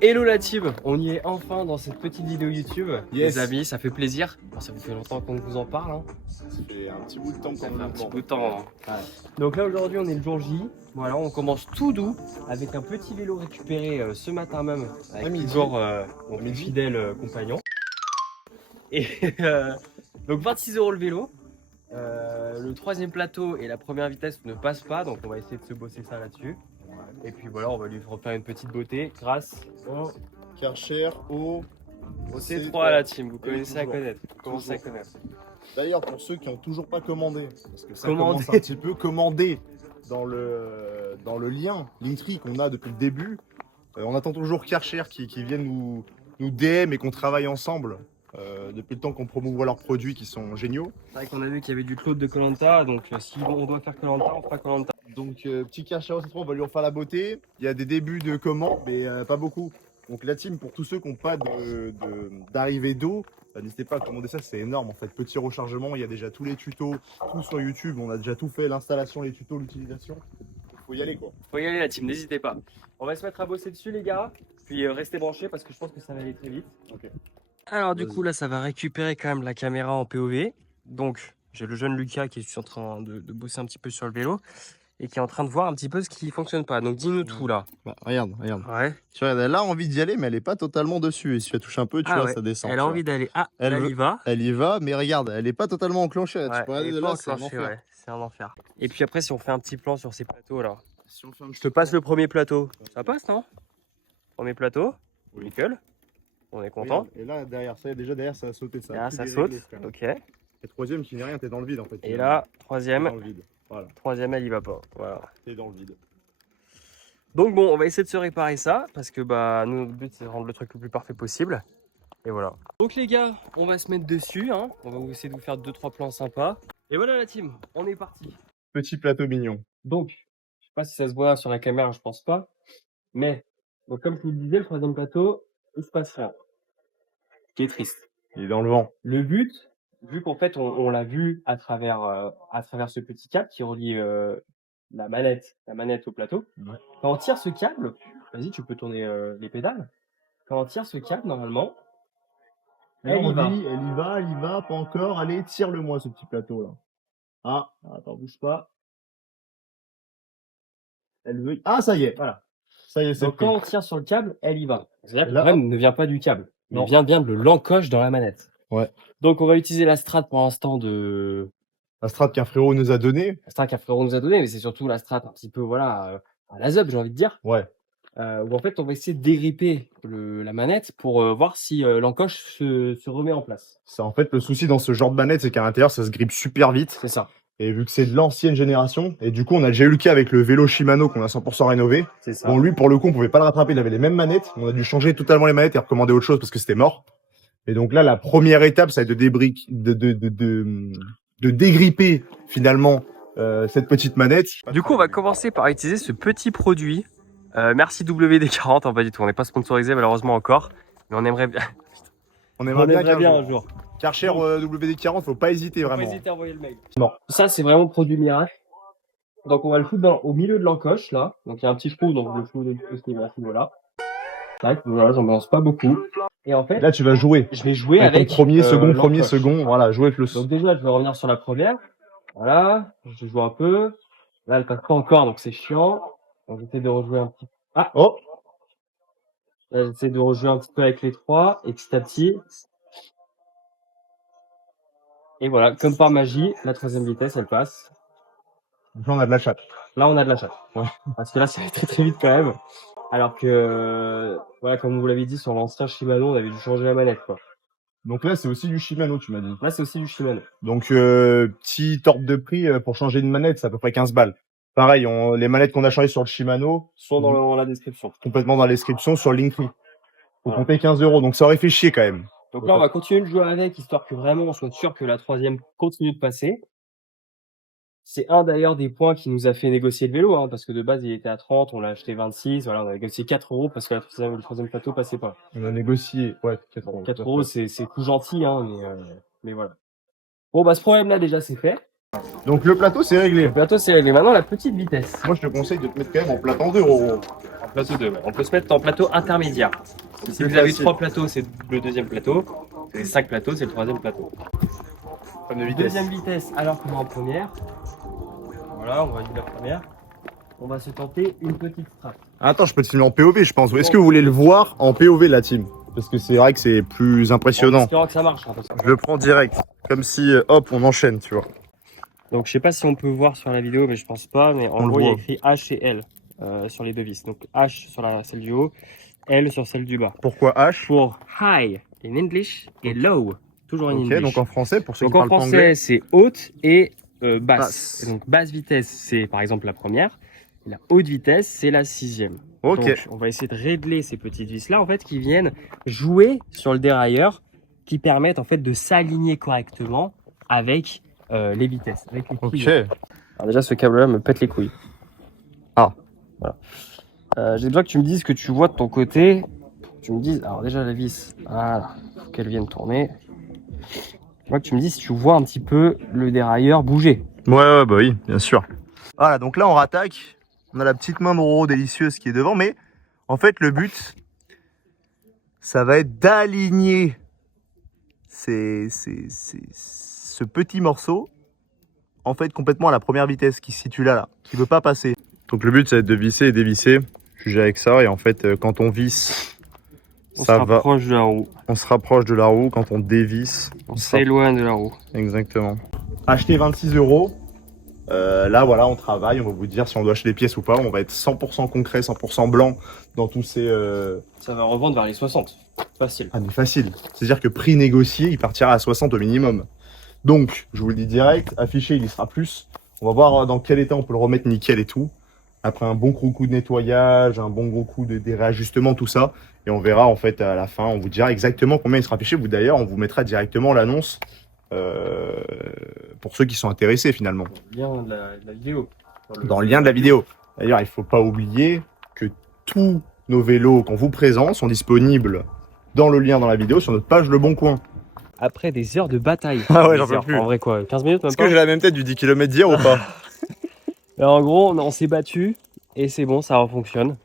Hello la team, on y est enfin dans cette petite vidéo YouTube. Yes. Les amis, ça fait plaisir. Alors, ça vous fait longtemps qu'on vous en parle. Hein. Ça fait un petit bout de temps Ça qu'on fait a un petit bout de temps. Hein. Ouais. Donc là aujourd'hui on est le jour J. Voilà, on commence tout doux avec un petit vélo récupéré ce matin même avec midi. toujours mon plus fidèle compagnon. Et donc 26 € le vélo. Le troisième plateau et la première vitesse ne passent pas, donc on va essayer de se bosser ça là-dessus. Et puis voilà, on va lui refaire une petite beauté grâce au Karcher, au C3 la team. Vous connaissez à toujours. connaître. Vous commencez à connaître. D'ailleurs, pour ceux qui n'ont toujours pas commandé, parce que ça Commandez. commence un petit peu, commandé dans le lien Linktree qu'on a depuis le début. On attend toujours Karcher qui viennent nous DM et qu'on travaille ensemble. Depuis le temps qu'on promouvoit leurs produits qui sont géniaux. C'est vrai qu'on a vu qu'il y avait du Claude de Koh Lanta, donc si on doit faire Koh Lanta, on fera Koh Lanta. Donc petit Karcher au C3, on va lui refaire la beauté. Il y a des débuts de commandes, mais pas beaucoup. Donc la team, pour tous ceux qui n'ont pas d'arrivée d'eau, n'hésitez pas à commander ça, c'est énorme en fait. Petit rechargement, il y a déjà tous les tutos, tout sur YouTube, on a déjà tout fait, l'installation, les tutos, l'utilisation. Il faut y aller quoi. Faut y aller la team, n'hésitez pas. On va se mettre à bosser dessus les gars, puis restez branchés parce que je pense que ça va aller très vite. Ok. Alors du coup là ça va récupérer quand même la caméra en POV. Donc j'ai le jeune Lucas qui est en train de bosser un petit peu sur le vélo et qui est en train de voir un petit peu ce qui fonctionne pas. Donc dis-nous tout là. Bah, regarde. Ouais. Tu vois, elle a envie d'y aller, mais elle est pas totalement dessus. Et si tu la touches un peu, tu vois, ouais. ça descend. Elle a envie d'aller. Ah, Elle elle veut- y va. Elle y va, mais regarde, elle est pas totalement enclenchée. Là. Ouais, Tu peux regarder elle est de pas là, c'est un enclenchée, enfer. ouais. C'est un enfer. Et puis après si on fait un petit plan sur ces plateaux là. Si on fait un Je te passe le premier plateau. Ça passe non? Premier plateau. Oui. Nickel. On est content. Regarde, et là, derrière, déjà derrière, ça a sauté. Ça, Là a tout ça déréglé, saute. frère. Ok. Et troisième, qui n'est rien, t'es dans le vide en fait. Et là, T'es troisième. dans le vide. Voilà, Troisième, elle y va pas. Voilà. t'es dans le vide. Donc bon, on va essayer de se réparer ça parce que bah nous, notre but c'est de rendre le truc le plus parfait possible. Et voilà. Donc les gars, on va se mettre dessus. Hein. On va essayer de vous faire 2-3 plans sympas. Et voilà la team, on est parti. Petit plateau mignon. Donc, je sais pas si ça se voit sur la caméra, je pense pas. Mais, donc comme je vous le disais, le troisième plateau, il se passe rien. Ce qui est triste. Il est dans le vent. Le but, vu qu'en fait on l'a vu à travers ce petit câble qui relie la manette au plateau. Ouais. Quand on tire ce câble, vas-y tu peux tourner les pédales. Quand on tire ce câble normalement, elle y va, pas encore. Allez, tire-le-moi ce petit plateau là. Ah, attends, bouge pas. Elle veut. Ah, ça y est, voilà. Ça y est, c'est Donc pris. quand on tire sur le câble, elle y va. C'est-à-dire que le Là, problème ne vient pas du câble, il Non. vient bien de l'encoche dans la manette. Ouais. Donc on va utiliser la strat pour l'instant de La strat qu'un frérot nous a donné. la strat qu'un frérot nous a donné, mais c'est surtout la strat un petit peu voilà à la zub j'ai envie de dire. Ouais. Où en fait on va essayer de dégripper la manette pour voir si l'encoche se remet en place. C'est en fait le souci dans ce genre de manette, c'est qu'à l'intérieur ça se grippe super vite. C'est ça. Et vu que c'est de l'ancienne génération, et du coup on a déjà eu le cas avec le vélo Shimano qu'on a 100% rénové. C'est ça. Bon, lui pour le coup on pouvait pas le rattraper, il avait les mêmes manettes. On a dû changer totalement les manettes et recommander autre chose parce que c'était mort. Et donc là la première étape ça va être de dégripper finalement cette petite manette. Du coup on va commencer par utiliser ce petit produit. Merci WD-40, hein, pas du tout, on n'est pas sponsorisé malheureusement encore, mais on aimerait bien. On aimerait bien qu'un un jour. jour. Karcher WD-40, faut pas hésiter Faut pas vraiment. hésiter à envoyer le mail. Non. Ça c'est vraiment le produit miracle. Donc on va le foutre au milieu de l'encoche là. Donc il y a un petit trou, donc le trou de ce niveau-là. Tac, voilà, j'en balance pas beaucoup. Et en fait, Là tu vas jouer. je vais jouer Avec avec ton premier, second, l'encoche. voilà, jouer avec le Donc déjà, je vais revenir sur la première. Voilà, je joue un peu. Là, elle passe pas encore, donc c'est chiant. Donc j'essaie de rejouer un petit. Ah, Oh, là, j'essaie de rejouer un petit peu avec les trois, et petit à petit. Et voilà, comme par magie, la troisième vitesse, elle passe. donc là on a de la chatte. Là, on a de la chatte. Ouais. Parce que là, ça va très très vite quand même. Alors que, voilà, comme vous l'avez dit, sur l'ancien Shimano, on avait dû changer la manette, quoi. Donc là c'est aussi du Shimano, tu m'as dit. Là, c'est aussi du Shimano. Donc petit ordre de prix pour changer une manette, c'est à peu près 15 balles. Pareil, les manettes qu'on a changées sur le Shimano Sont dans la description. complètement dans la description sur Linktree. Faut compter 15 €, donc ça aurait fait chier quand même. Donc là, on va continuer de jouer avec, histoire que vraiment on soit sûr que la troisième continue de passer. C'est un d'ailleurs des points qui nous a fait négocier le vélo, hein, parce que de base il était à 30, on l'a acheté 26, voilà, on a négocié 4 € parce que le troisième plateau passait pas. On a négocié, ouais, 4 €. 4 € c'est coup gentil, hein, mais voilà. Bon bah ce problème là déjà c'est fait. Donc le plateau c'est réglé. Le plateau c'est réglé. Maintenant la petite vitesse. Moi je te conseille de te mettre quand même en plat en deux, Roro. Plateau 2, ouais. On peut se mettre en plateau intermédiaire. Si vous avez 3 plateaux, c'est le deuxième plateau. Si vous avez 5 plateaux, c'est le troisième plateau. Comme de vitesse. Deuxième vitesse alors qu'on est en première. Voilà, on va vivre la première. On va se tenter une petite strap. Attends, je peux te filmer en POV, je pense. Est-ce que vous voulez le voir en POV, la team? Parce que c'est vrai que c'est plus En impressionnant. espérant que ça marche. Hein, parce que- Je le prends direct. Comme si, hop, on enchaîne, tu vois. Donc je sais pas si on peut voir sur la vidéo, mais je pense pas. Mais en On le gros, il y a voit. écrit H et L sur les deux vis. Donc H sur celle du haut, L sur celle du bas. Pourquoi H? Pour high in English et low, toujours en Ok, English. donc en français, pour ceux Donc qui en parlent pas français, anglais. c'est haute et basse. Basse. Et donc basse vitesse, c'est par exemple la première. Et la haute vitesse, c'est la 6e. Ok. Donc on va essayer de régler ces petites vis là en fait qui viennent jouer sur le dérailleur, qui permettent en fait de s'aligner correctement avec les vitesses. Avec les Ok. kilomètres. Alors déjà ce câble là me pète les couilles. Ah. Voilà. J'ai besoin que tu me dises ce que tu vois de ton côté. Tu me dises, alors déjà la vis, voilà, faut qu'elle vienne tourner. Je vois que tu me dis si tu vois un petit peu le dérailleur bouger. Ouais, bah oui, bien sûr. Voilà, donc là, on rattaque. On a la petite main de Roro délicieuse qui est devant, mais en fait, le but, ça va être d'aligner ce petit morceau, en fait, complètement à la première vitesse qui se situe là, qui ne veut pas passer. Donc le but, ça va être de visser et dévisser. Juger avec ça, et en fait, quand on visse, On ça se va. rapproche de la roue. On se rapproche de la roue. Quand on dévisse, On s'éloigne de la roue. Exactement. Acheter 26 €. Là, voilà, on travaille. On va vous dire si on doit acheter des pièces ou pas. On va être 100% concret, 100% blanc dans tous ces. Ça va revendre vers les 60. Facile. Ah, mais facile. C'est-à-dire que prix négocié, il partira à 60 au minimum. Donc, je vous le dis direct, affiché, il y sera plus. On va voir dans quel état on peut le remettre nickel et tout. Après un bon gros coup de nettoyage, un bon gros coup des réajustements, tout ça. Et on verra en fait à la fin, on vous dira exactement combien il sera affiché. Vous d'ailleurs, on vous mettra directement l'annonce pour ceux qui sont intéressés finalement. Lien de la vidéo. Dans le lien de la vidéo. D'ailleurs, il ne faut pas oublier que tous nos vélos qu'on vous présente sont disponibles dans le lien dans la vidéo sur notre page Le Bon Coin. Après des heures de bataille. Ah ouais, Des j'en peux heures. plus. En vrai quoi, 15 minutes même Est-ce pas. que j'ai la même tête du 10 km d'hier ou pas? Alors, en gros, on s'est battu et c'est bon, ça fonctionne.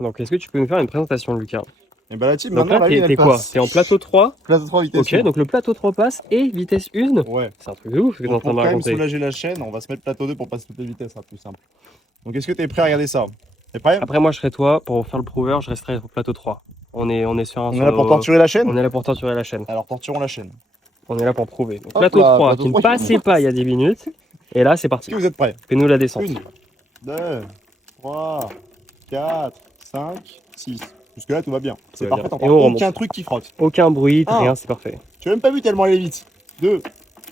Donc est-ce que tu peux nous faire une présentation Lucas? Et bah la team, Donc maintenant, là, la ligne, t'es elle quoi? passe. T'es en plateau 3? Plateau 3 vitesse. Ok, donc le plateau 3 passe et vitesse 1. Ouais. C'est un truc de ouf ce que t'es en Donc, train pour de quand même raconter. soulager la chaîne, on va se mettre plateau 2 pour passer toutes les vitesses, ça sera plus simple. Donc est-ce que tu es prêt à regarder ça? T'es prêt? Après moi je serai toi, pour faire le prover, je resterai au plateau 3. On est sur un... On est sur là pour nos- torturer la chaîne? On est là pour torturer la chaîne. Alors torturons la chaîne. On est là pour prouver. Donc Hop plateau là, 3 plateau qui ne 3 qui passait pas il y a 10 minutes. Et là c'est Est-ce parti. que vous êtes prêts? Fais-nous la descente. 1, 2, 3, 4, 5, 6. Jusque-là, tout va bien. C'est va parfait, bien. t'entends Et on remonte. aucun truc qui frotte. Aucun bruit, Ah. rien, c'est parfait. Tu as même pas vu tellement aller vite. 2,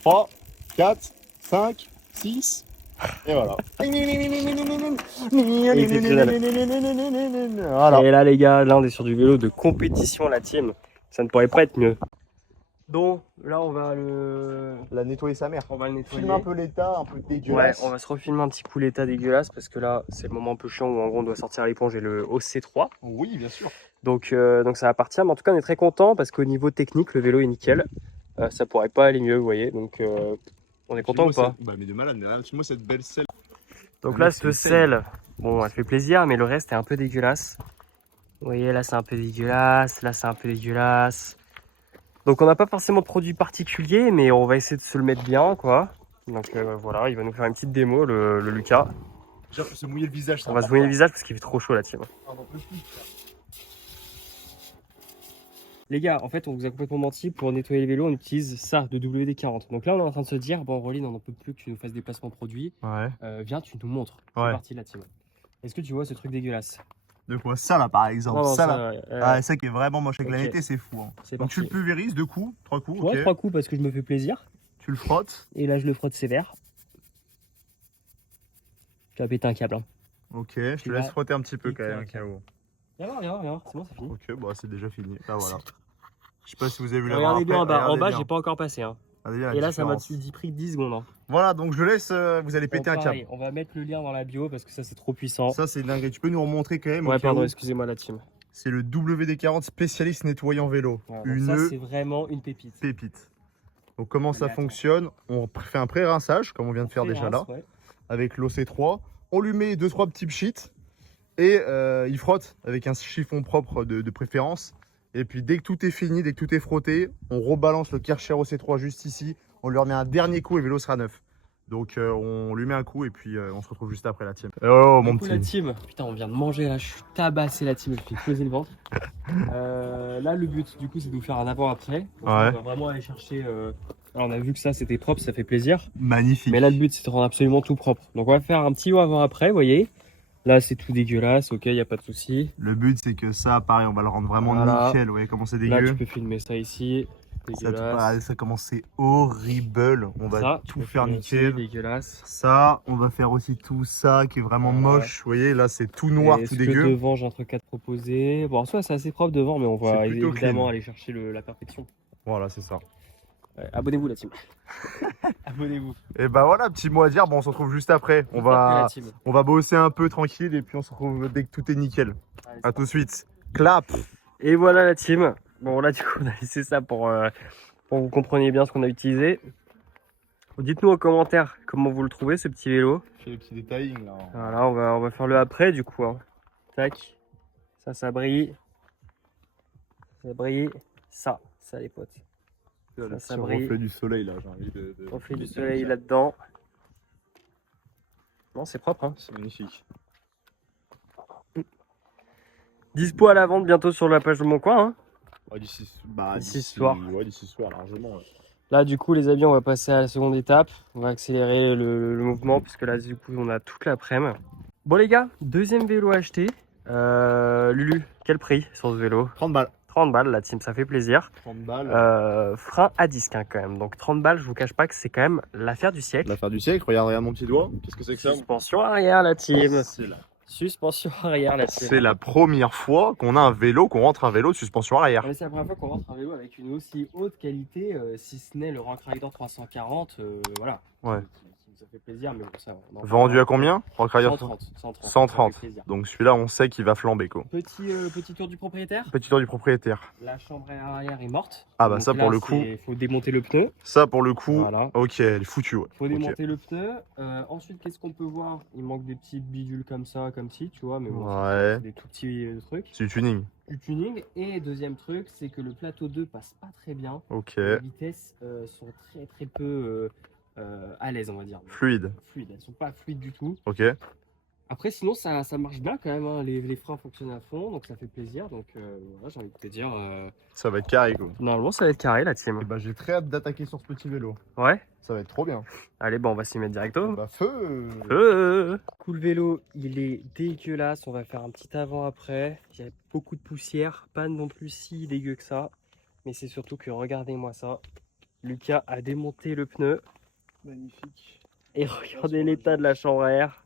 3, 4, 5, 6. Et voilà. Voilà. Et là les gars, là on est sur du vélo de compétition la team. Ça ne pourrait pas être mieux. Donc là on va le Nettoyer sa mère. nettoyer. Filme un peu l'état, un peu Ouais, dégueulasse. on va se refilmer un petit coup l'état dégueulasse parce que là c'est le moment un peu chiant où en gros on doit sortir l'éponge et le OC3. Oui, bien sûr. Donc ça va partir, mais en tout cas on est très content parce qu'au niveau technique le vélo est nickel. Ça pourrait pas aller mieux, vous voyez. Donc on est content ou pas? Bah, mais de malade, mais moi cette belle selle. Donc Ah, là mec, cette c'est selle, bon elle fait plaisir mais le reste est un peu dégueulasse. Vous voyez là c'est un peu dégueulasse, là c'est un peu dégueulasse. Donc on n'a pas forcément de produit particulier mais on va essayer de se le mettre bien quoi. Donc voilà, il va nous faire une petite démo le Lucas. Déjà, faut se mouiller le visage. On va se mouiller le visage parce qu'il fait trop chaud là team. Les gars, en fait, on vous a complètement menti. Pour nettoyer les vélos, on utilise ça de WD-40. Donc là, on est en train de se dire, bon, Roline, on n'en peut plus que tu nous fasses des placements produits. Ouais. Viens, tu nous montres. C'est Ouais. parti, la team. Est-ce que tu vois ce truc dégueulasse? De quoi? Ça là, par exemple. Non, non, ça là. Ah, ça qui est vraiment moche avec la Ok. netteté, c'est fou. Hein. c'est Donc parti. tu le pulvérises 2 coups, 3 coups. Ouais, Ok. 3 coups parce que je me fais plaisir. Tu le frottes. Et là, je le frotte sévère. Tu vas péter un câble. Hein. Ok, je te Tu laisse vas frotter un petit peu quand péter même. un câble. Viens voir, viens voir, viens voir. C'est bon, c'est fini. Ok, bah c'est déjà fini. Là voilà. Je sais pas si vous avez vu la Regardez bien en bas. En regardez bas, bien. j'ai pas encore passé. Hein. Regardez bien la Et là, ça m'a différence. pris 10 secondes. Hein. Voilà, donc je laisse, vous allez Bon, péter un pareil, câble. on va mettre le lien dans la bio parce que ça, c'est trop puissant. Ça c'est dingue. Tu peux nous remontrer quand même au Ouais, cas pardon, où. excusez-moi, la team. C'est le WD-40 spécialiste nettoyant vélo. Voilà, donc Une ça, c'est vraiment une pépite. pépite. Donc comment ça Allez, fonctionne? On fait un pré-rinçage, comme on vient de faire déjà là, Ouais. avec l'OC3. On lui met 2-3 petits pchits. Et il frotte avec un chiffon propre de préférence. Et puis dès que tout est fini, dès que tout est frotté, on rebalance le Kärcher OC3 juste ici. On lui remet un dernier coup et le vélo sera neuf. Donc on lui met un coup et puis on se retrouve juste après la team. Oh mon Du coup, la petit. team, putain, on vient de manger là, je suis tabassé la team, je fais exploser le ventre. Là, le but, du coup, c'est de nous faire un avant-après. On va vraiment aller chercher. Alors, on a vu que ça, c'était propre, ça fait plaisir. Magnifique. Mais là, le but, c'est de rendre absolument tout propre. Donc, on va faire un petit avant-après, vous voyez. Là, c'est tout dégueulasse, ok, y a pas de souci. Le but, c'est que ça, pareil, on va le rendre vraiment Voilà. nickel. Vous voyez comment c'est Là, dégueu. tu peux filmer ça ici. Ça commence, c'est horrible. On va Ça, tout faire nickel. Dégueulasse. Ça, on va faire aussi tout ça qui est vraiment moche. Vous voyez, là, c'est tout noir, Et tout ce que dégueu. devant, j'ai un truc à te proposer. Bon, en soi, c'est assez propre devant, mais on va C'est plutôt évidemment clean. aller chercher la perfection. Voilà, c'est ça. Abonnez-vous, la team. Abonnez-vous. Et bah voilà, petit mot à dire. Bon, on se retrouve juste après. On va bosser un peu tranquille et puis on se retrouve dès que tout est nickel. Allez, À tout de suite. Clap. et voilà la team. Bon, là, du coup, on a laissé ça pour que vous compreniez bien ce qu'on a utilisé. Dites-nous en commentaire comment vous le trouvez, ce petit vélo. Je fais les petits détails là. Voilà, on va faire le après, du coup. Hein. Tac. Ça brille. Ça brille. Ça, les potes. Ça brille. Reflet du soleil là, j'ai envie Reflet du soleil là-dedans. Non, c'est propre. Hein. C'est magnifique. Dispo à la vente bientôt sur la page de Mon Coin. Hein. Ouais, d'ici ce soir. Ouais, d'ici ce soir, largement. Ouais. Là, du coup, les amis, on va passer à la seconde étape. On va accélérer le mouvement, puisque là, du coup, on a toute l'après-midi. Bon, les gars, deuxième vélo acheté. Lulu, quel prix sur ce vélo? 30 balles. 30 balles, la team, ça fait plaisir. 30 balles. Frein à disque, hein, quand même. Donc, 30 balles, je vous cache pas que c'est quand même l'affaire du siècle. L'affaire du siècle, regarde mon petit doigt. Qu'est-ce que c'est que ça? Suspension arrière, la team. C'est là. Suspension arrière, la team. C'est la première fois qu'on a un vélo, qu'on rentre un vélo de suspension arrière. C'est la première fois qu'on rentre un vélo avec une aussi haute qualité, si ce n'est le Rock Rider 340. Voilà. Ouais. Ça fait plaisir, mais bon, ça va. Vendu à combien? 130. 130. Donc celui-là, on sait qu'il va flamber quoi. Petit tour du propriétaire. Petit tour du propriétaire. La chambre arrière est morte. Ah bah Donc ça là, pour le coup. Il faut démonter le pneu. Ça pour le coup. Voilà. Ok, elle est foutue. Ouais. Faut démonter le pneu. Ensuite, qu'est-ce qu'on peut voir? Il manque des petites bidules comme ça, comme ci, tu vois. Mais bon, ouais. c'est des tout petits trucs. C'est du tuning. Du tuning. Et deuxième truc, c'est que le plateau 2 passe pas très bien. Ok. Les vitesses sont très peu à l'aise, on va dire. Fluide. Elles sont pas fluides du tout. Ok. Après, sinon, ça marche bien quand même. Hein. Les freins fonctionnent à fond, donc ça fait plaisir. Donc, voilà, j'ai envie de te dire. Ça va être carré quoi. Normalement, ça va être carré la team. Et bah, j'ai très hâte d'attaquer sur ce petit vélo. Ouais. Ça va être trop bien. Allez, bon, on va s'y mettre directo. Bah, feu. Cool vélo, il est dégueulasse. On va faire un petit avant après. Il y a beaucoup de poussière, pas non plus si dégueu que ça. Mais c'est surtout que regardez-moi ça. Lucas a démonté le pneu. Magnifique. Et regardez l'état de la chambre à air.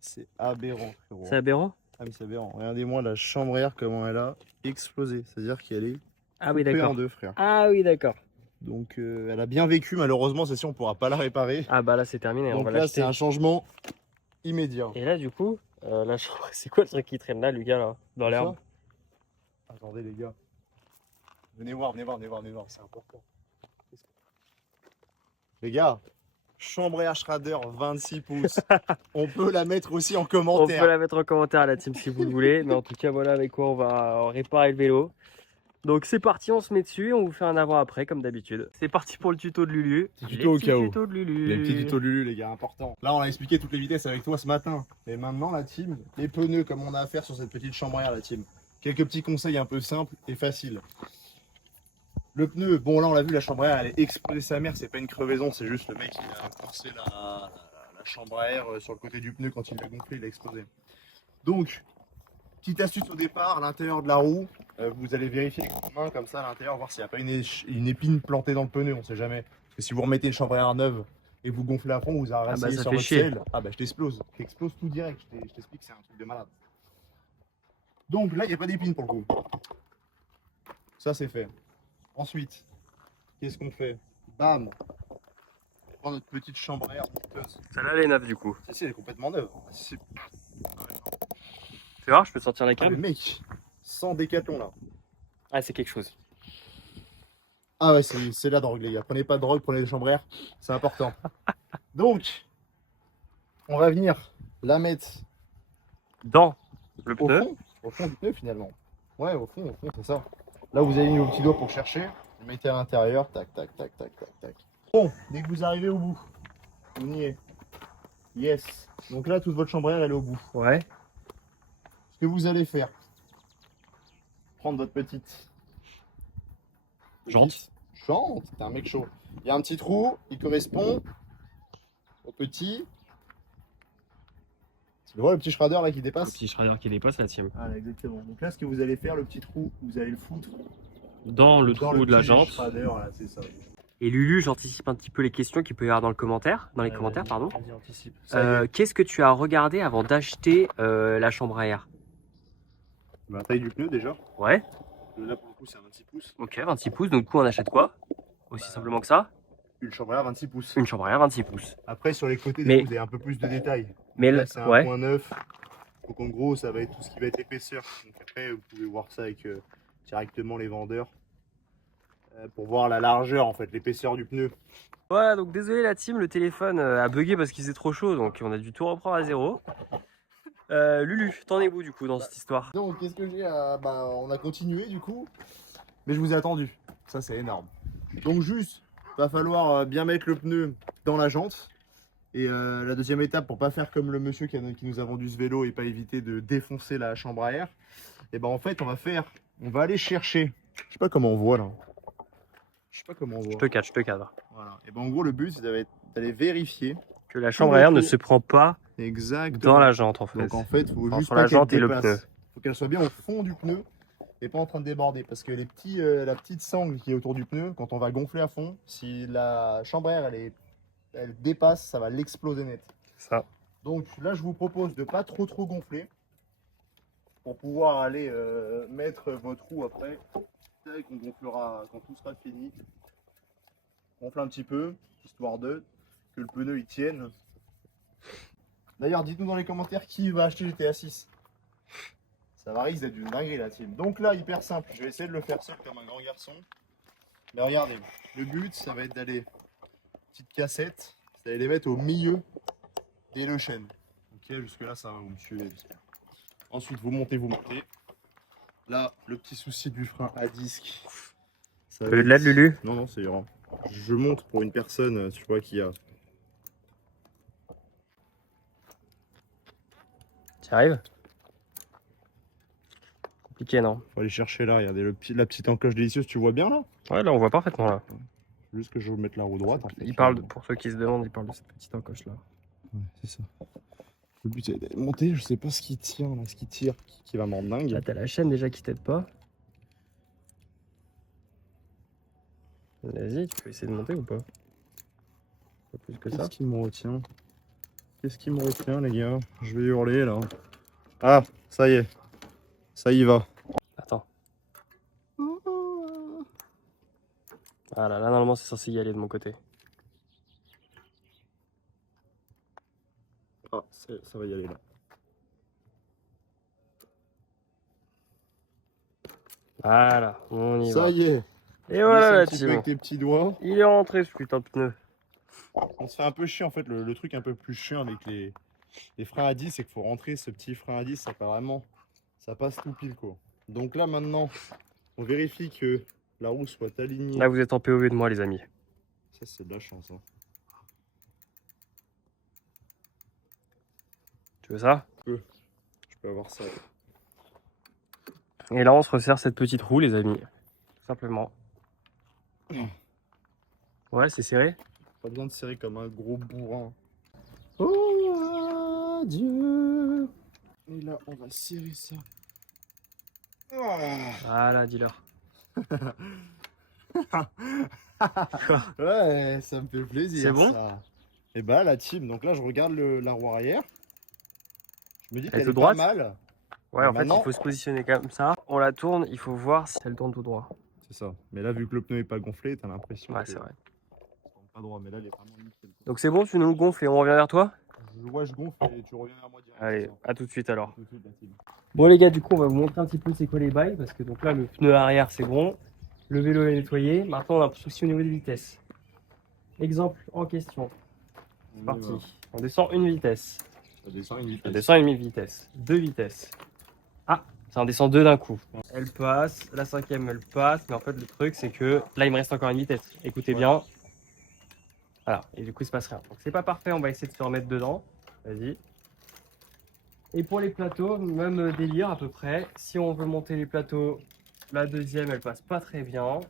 C'est aberrant, frérot. C'est aberrant? Ah, mais c'est aberrant. Regardez-moi la chambre à air, comment elle a explosé. C'est-à-dire qu'elle est Ah oui, coupée d'accord. en deux, frère. Ah oui, d'accord. Donc, elle a bien vécu. Malheureusement, celle-ci, on pourra pas la réparer. Ah bah là, c'est terminé. On Donc va là, l'acheter. c'est un changement immédiat. Et là, du coup, la chambre, c'est quoi le truc qui traîne là, Lucas, là, dans l'herbe? Attendez, les gars. Venez voir, c'est important. Les gars, chambre à air Schrader 26 pouces. On peut la mettre aussi en On commentaire. peut la mettre en commentaire à la team si vous le voulez. Mais en tout cas, voilà avec quoi on va réparer le vélo. Donc c'est parti, on se met dessus et on vous fait un avant-après comme d'habitude. C'est parti pour le tuto de Lulu. Petit tuto au cas où. Tuto de Lulu. Les petits tutos Lulu, les gars, important. Là, on a expliqué toutes les vitesses avec toi ce matin. Et maintenant, la team, les pneus, comme on a à faire sur cette petite chambre à air, la team. Quelques petits conseils un peu simples et faciles. Le pneu, bon là on l'a vu, la chambre à air elle est explosée sa mère, c'est pas une crevaison, c'est juste le mec qui a forcé la chambre à air sur le côté du pneu quand il l'a gonflé, il a explosé. Donc, petite astuce au départ, à l'intérieur de la roue, vous allez vérifier avec votre main comme ça à l'intérieur, voir s'il n'y a pas une épine plantée dans le pneu, on sait jamais. Parce que si vous remettez une chambre à air neuve et vous gonflez à fond, vous avez bah, ça sur fait votre chier. selle. Ah bah je t'explose tout direct, je t'explique c'est un truc de malade. Donc là il n'y a pas d'épine pour le coup. Ça c'est fait. Ensuite, qu'est-ce qu'on fait? Bam! On prend notre petite chambre à air monteuse. Celle-là, elle est neuve du coup. Si, elle est complètement neuve. C'est Tu vois, je peux sortir la le cam. mec, sans décathlon là. Ah, c'est quelque chose. Ah ouais, c'est la drogue, les gars. Prenez pas de drogue, prenez des chambres à air, c'est important. Donc, on va venir la mettre dans le pneu. Au fond du pneu finalement. Ouais, au fond, c'est ça. Là, vous avez mis vos petits doigts pour chercher. Vous le mettez à l'intérieur, tac, tac, tac, tac, tac, tac. Bon, dès que vous arrivez au bout, on y est. Yes. Donc là, toute votre chambre à air, elle est au bout. Ouais. Ce que vous allez faire, prendre votre petite Jante. Jante, t'es un mec chaud. Il y a un petit trou, il correspond au petit. Tu vois le petit Schrader là qui Le dépasse? petit Schrader qui dépasse la team. Voilà, exactement. Donc là, ce que vous allez faire, le petit trou, vous allez le foutre Dans le trou de la petit jante. Schrader, voilà, c'est ça. Et Lulu, j'anticipe un petit peu les questions qu'il peut y avoir dans le commentaire, dans les commentaires, pardon. Vas-y, anticipe. Ça y est. Qu'est-ce que tu as regardé avant d'acheter la chambre à air? La taille du pneu déjà. Ouais. Là pour le coup, c'est un 26 pouces. Ok, 26 pouces. Donc, du coup, on achète quoi? Aussi simplement que ça? Une chambre à air 26 pouces. Une chambre à air 26 pouces. Après, sur les côtés, Mais- vous avez un peu plus de détails. Mais Là, là, c'est un ouais. 1.9. Donc en gros, ça va être tout ce qui va être épaisseur. Donc après, vous pouvez voir ça avec directement les vendeurs pour voir la largeur, en fait, l'épaisseur du pneu. Voilà, donc désolé la team, le téléphone a bugué parce qu'il faisait trop chaud, donc on a dû tout reprendre à zéro. Lulu, t'en es où du coup dans cette histoire? Donc, qu'est-ce que j'ai à... on a continué du coup. Mais je vous ai attendu. Ça, c'est énorme. Donc, juste, va falloir bien mettre le pneu dans la jante. Et la deuxième étape, pour pas faire comme le monsieur qui nous a vendu ce vélo et pas éviter de défoncer la chambre à air, et ben en fait, on va aller chercher. Je sais pas comment on voit là. Je sais pas comment on voit. Je te cadre. Voilà. Et ben en gros, le but, c'est d'aller vérifier Que la chambre à air ne se prend pas exactement dans la jante en fait. Donc en fait, il faut juste Entre pas la qu'elle jante et le dépasse. pneu. Faut qu'elle soit bien au fond du pneu et pas en train de déborder. Parce que la petite sangle qui est autour du pneu, quand on va gonfler à fond, si la chambre à air elle dépasse, ça va l'exploser net. Ça. Donc là, je vous propose de pas trop gonfler pour pouvoir aller mettre votre roue après. Tac, on gonflera quand tout sera fini. Gonfle un petit peu, histoire que le pneu il tienne. D'ailleurs, dites-nous dans les commentaires qui va acheter GTA 6. Ça va risque d'être une dinguerie la team. Donc là, hyper simple, je vais essayer de le faire seul comme un grand garçon. Mais regardez, le but, ça va être d'aller, petite cassette, c'est d'aller les mettre au milieu des deux chaînes. Ok, jusque là, ça va, vous me suivez, j'espère. Ensuite, vous montez. Là, le petit souci du frein à disque. Ça Tu va veux de l'aide, être- Lulu? Non, non, c'est grand. Je monte pour une personne, tu vois, qui a... Tu arrives? Compliqué, non? Faut aller chercher là, regardez la petite encoche délicieuse, tu vois bien là? Ouais, là on voit parfaitement là. Juste que je vais mettre la roue droite. En fait, Pour ceux qui se demandent, il parle de cette petite encoche là. Ouais, c'est ça. Le but c'est d'aller monter, je sais pas ce qui tire là, qui va m'en dingue. Là t'as la chaîne déjà qui t'aide pas. Vas-y, tu peux essayer de monter ou pas? Pas plus que ça. Qu'est-ce qui me retient? Qu'est-ce qui me retient les gars? Je vais hurler là. Ah, ça y est. Ça y va. Attends. Voilà, là normalement c'est censé y aller de mon côté. Ah, ça va y aller là. Voilà, on y va. Ça y est. Et voilà la Un petit peu team. avec tes petits doigts. Il est rentré ce putain de pneu. On se fait un peu chier en fait. Le truc un peu plus chiant avec les freins à 10, c'est qu'il faut rentrer ce petit frein à 10, ça pas vraiment. Ça passe tout pile quoi. Donc là maintenant, on vérifie que la roue soit alignée. Là vous êtes en POV de moi les amis. Ça c'est de la chance. Hein. Tu veux ça? Je peux avoir ça. Et là on se resserre cette petite roue les amis. Tout simplement. Ouais c'est serré. Pas besoin de serrer comme un gros bourrin. Oh Dieu. Et là on va serrer ça. Ah. Voilà, dis-leur. Ouais, ça me fait plaisir. C'est bon ça. Et bah la team, donc là je regarde la roue arrière. Je me dis Elle qu'elle est est droite pas mal. Ouais, en fait, Maintenant- il faut se positionner comme ça. On la tourne, il faut voir si elle tourne tout droit. C'est ça. Mais là vu que le pneu est pas gonflé, t'as l'impression Ouais, que c'est vrai. ça tourne pas droit. Mais là elle est vraiment nickel. Donc c'est bon, tu nous gonfles et on revient vers toi? Je gonfle et tu reviens vers moi direct. Allez, à tout de suite alors. Tout de suite, la team. Bon les gars, du coup, on va vous montrer un petit peu c'est quoi les bails. Parce que donc là, le pneu arrière, c'est bon. Le vélo est nettoyé. Maintenant, on a un souci au niveau des vitesses. Exemple en question. C'est On y parti. va. On descend une vitesse. Ça descend une Ça vitesse. descend une vitesse. 2 vitesses. Ah, ça en descend 2 d'un coup. Elle passe, la 5e elle passe, mais en fait le truc c'est que là il me reste encore une vitesse. Écoutez bien. Voilà, et du coup il se passe rien. Donc c'est pas parfait, on va essayer de se remettre dedans. Vas-y. Et pour les plateaux, même délire à peu près. Si on veut monter les plateaux, la 2e elle passe pas très bien.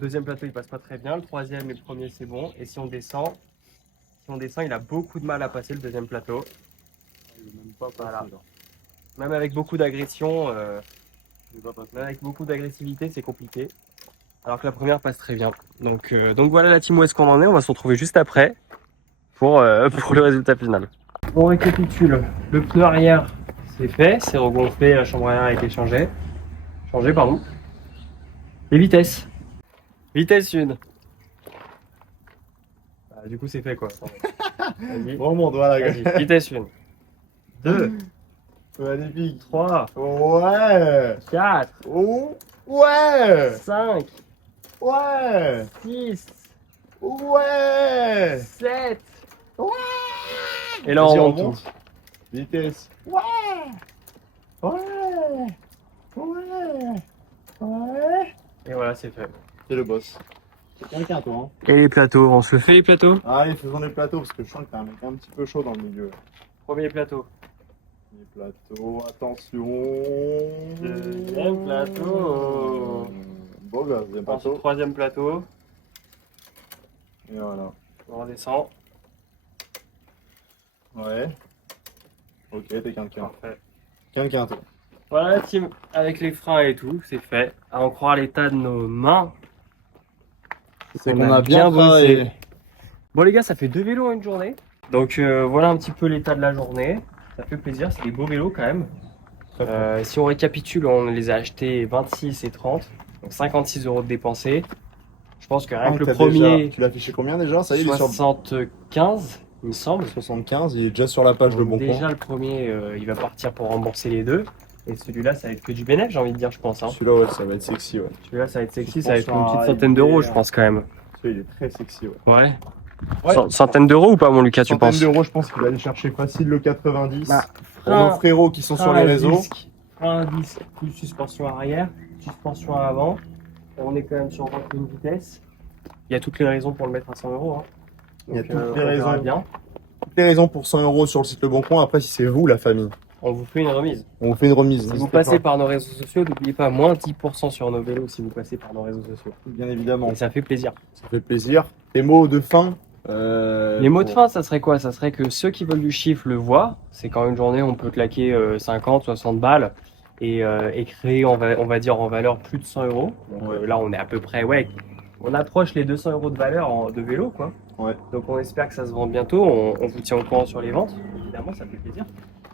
Le 2e plateau il passe pas très bien. Le 3e et le 1er c'est bon. Et si on descend, il a beaucoup de mal à passer le 2e plateau. Il veut même pas passer, Voilà. là. Même avec beaucoup d'agression, Il veut pas passer. même avec beaucoup d'agressivité, c'est compliqué. Alors que la première passe très bien. Donc voilà la team où est-ce qu'on en est. On va se retrouver juste après pour le résultat final. On récapitule. Le pneu arrière, c'est fait, c'est regonflé, la chambre arrière a été changée. Pardon. Les vitesses. Vitesse 1. Du coup, c'est fait quoi. Vas-y. Remonte, voilà, Vas-y. gars. Vitesse 1. 2, Magnifique. 3, Ouais. 4, Oh. Ouais. 5, Ouais. 6, Ouais. 7. Ouais. Et là, Vas-y, on remonte. remonte. Vitesse. Ouais. Ouais. Ouais. Ouais. Et voilà, c'est fait. C'est le boss. C'est quelqu'un, toi, hein. Et les plateaux, on se le fait les plateaux? Allez, faisons les plateaux parce que je sens que t'es un mec un petit peu chaud dans le milieu. Premier plateau. Les plateaux, attention. Deuxième plateau. Bon, gars, deuxième Ensuite, plateau. troisième plateau. Et voilà. On redescend. Ouais. Ok, t'es quelqu'un. Parfait. Quelqu'un, toi. Voilà la team, avec les freins et tout, c'est fait. À en croire l'état de nos mains. C'est On qu'on a a bien bien bossé. travaillé. Bon les gars, ça fait 2 vélos en une journée. Donc voilà un petit peu l'état de la journée. Ça fait plaisir, c'est des beaux vélos quand même. Si on récapitule, on les a achetés 26 et 30. Donc 56 € de dépensés. Je pense que rien que le T'as premier, déjà- Tu l'as affiché combien déjà? Ça y est, il est sur 75, il me semble. 75, il est déjà sur la page de Donc Bon déjà Coin. le premier, il va partir pour rembourser les deux. Et celui-là, ça va être que du bénéfice, j'ai envie de dire, je pense. Hein. Celui-là, ouais, ça va être sexy, ouais. Celui-là, ça va être sexy, Je ça va être pense une petite à centaine d'euros, IBR. je pense quand même. Celui-là, il est très sexy, ouais. Ouais. Ouais. Centaine d'euros ou pas, mon Lucas, tu Centaine penses? d'euros, je pense qu'il va aller chercher facile le 90. Bah, Pour nos frérots qui sont sur les réseaux. Un disque, plus suspension arrière, suspension avant. On est quand même sur 21 vitesses. Il y a toutes les raisons pour le mettre à 100 €. Hein. Il y a Donc, toutes les on verra raisons. bien. Toutes les raisons pour 100 € sur le site Le Bon Coin. Après, si c'est vous, la famille, On vous fait une remise. on vous fait une remise. Si vous n'hésitez passez pas. par nos réseaux sociaux, n'oubliez pas, moins 10% sur nos vélos si vous passez par nos réseaux sociaux. Bien évidemment, Et ça fait plaisir. ça fait plaisir. Tes mots de fin. Les mots de fin, ça serait quoi? Ça serait que ceux qui veulent du chiffre le voient. C'est quand une journée, on peut claquer 50, 60 balles et créer, on va dire, en valeur plus de 100 €. Donc Ouais. là, on est à peu près, ouais, on approche les 200 € de valeur de vélo, quoi. Ouais. Donc on espère que ça se vende bientôt. On vous tient au courant sur les ventes. Évidemment, ça fait plaisir.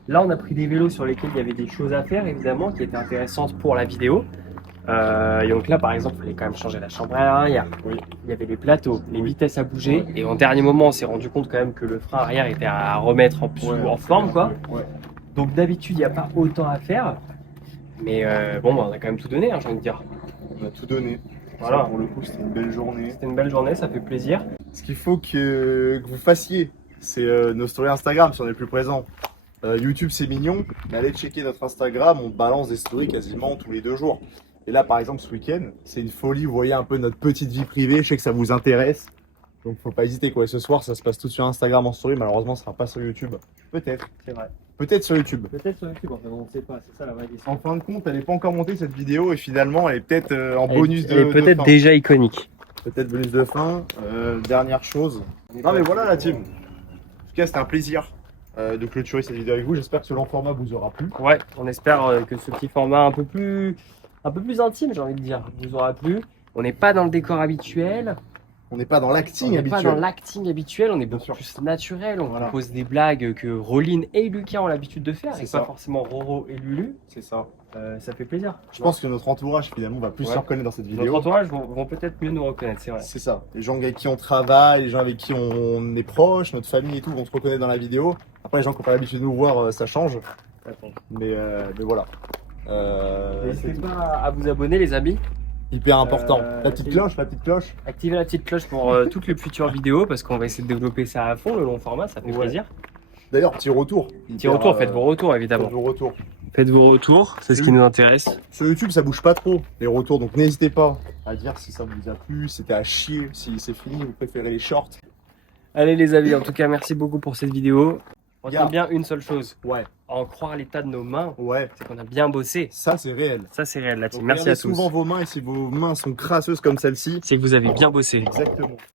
Là, on a pris des vélos sur lesquels il y avait des choses à faire, évidemment, qui étaient intéressantes pour la vidéo. Et donc là, par exemple, il fallait quand même changer la chambre à l'arrière. Oui. Il y avait les plateaux, les vitesses à bouger. Et en dernier moment, on s'est rendu compte quand même que le frein arrière était à remettre en forme, quoi. Ouais. Donc d'habitude, il n'y a pas autant à faire. Mais bon, bah, on a quand même tout donné, hein, j'ai envie de dire. On a tout donné. Voilà. Ça, pour le coup, c'était une belle journée. C'était une belle journée, ça fait plaisir. Ce qu'il faut que vous fassiez, c'est nos stories Instagram si on est plus présent. YouTube, c'est mignon, mais allez checker notre Instagram, on balance des stories quasiment tous les 2 jours. Et là, par exemple, ce week-end, c'est une folie. Vous voyez un peu notre petite vie privée. Je sais que ça vous intéresse. Donc, faut pas hésiter, quoi. Et ce soir, ça se passe tout sur Instagram en story. Malheureusement, ça sera pas sur YouTube. Peut-être. C'est vrai. Peut-être sur YouTube. Peut-être sur YouTube, enfin, on ne sait pas, c'est ça la vraie question. En fin de compte, elle n'est pas encore montée cette vidéo. Et finalement, elle est peut-être en Elle bonus est de peut-être fin. déjà iconique. Peut-être bonus de fin. Dernière chose. Non, mais voilà la team. En tout cas, c'était un plaisir de clôturer cette vidéo avec vous. J'espère que ce long format vous aura plu. Ouais, on espère que ce petit format un peu plus intime, j'ai envie de dire, vous aura plu. On n'est pas dans le décor habituel, On n'est pas dans on l'acting n'est pas habituel. dans l'acting habituel, on est beaucoup sûr. plus naturel, on Voilà. propose des blagues que Roline et Lucas ont l'habitude de faire, C'est et ça. pas forcément Roro et Lulu. C'est ça. Ça fait plaisir. Je pense que notre entourage, finalement, va plus Ouais. se reconnaître dans cette Notre vidéo. entourage vont peut-être mieux nous reconnaître, c'est vrai. C'est ça. Les gens avec qui on travaille, les gens avec qui on est proche, notre famille et tout vont se reconnaître dans la vidéo. Après, les gens qui n'ont pas l'habitude de nous voir, ça change. Mais voilà. N'hésitez C'est pas à vous abonner les amis, hyper important. La petite et- cloche, la petite cloche. activez la petite cloche pour toutes les futures vidéos parce qu'on va essayer de développer ça à fond, le long format, ça fait Ouais. plaisir. D'ailleurs, petit retour. Petit retour, faites vos retours évidemment. Faites vos retours. Faites vos retours, c'est ce qui nous intéresse. Sur YouTube, ça bouge pas trop, les retours, donc n'hésitez pas à dire si ça vous a plu, si c'était à chier, si c'est fini, vous préférez les shorts. Allez les amis, en tout cas merci beaucoup pour cette vidéo. Retenez Yeah. bien une seule chose, Ouais, à en croire l'état de nos mains, ouais, c'est qu'on a bien bossé. ça c'est réel. Ça c'est réel la team. Donc, Merci à regardez tous. souvent vos mains et si vos mains sont crasseuses comme celle-ci, C'est que vous avez bien bossé. exactement.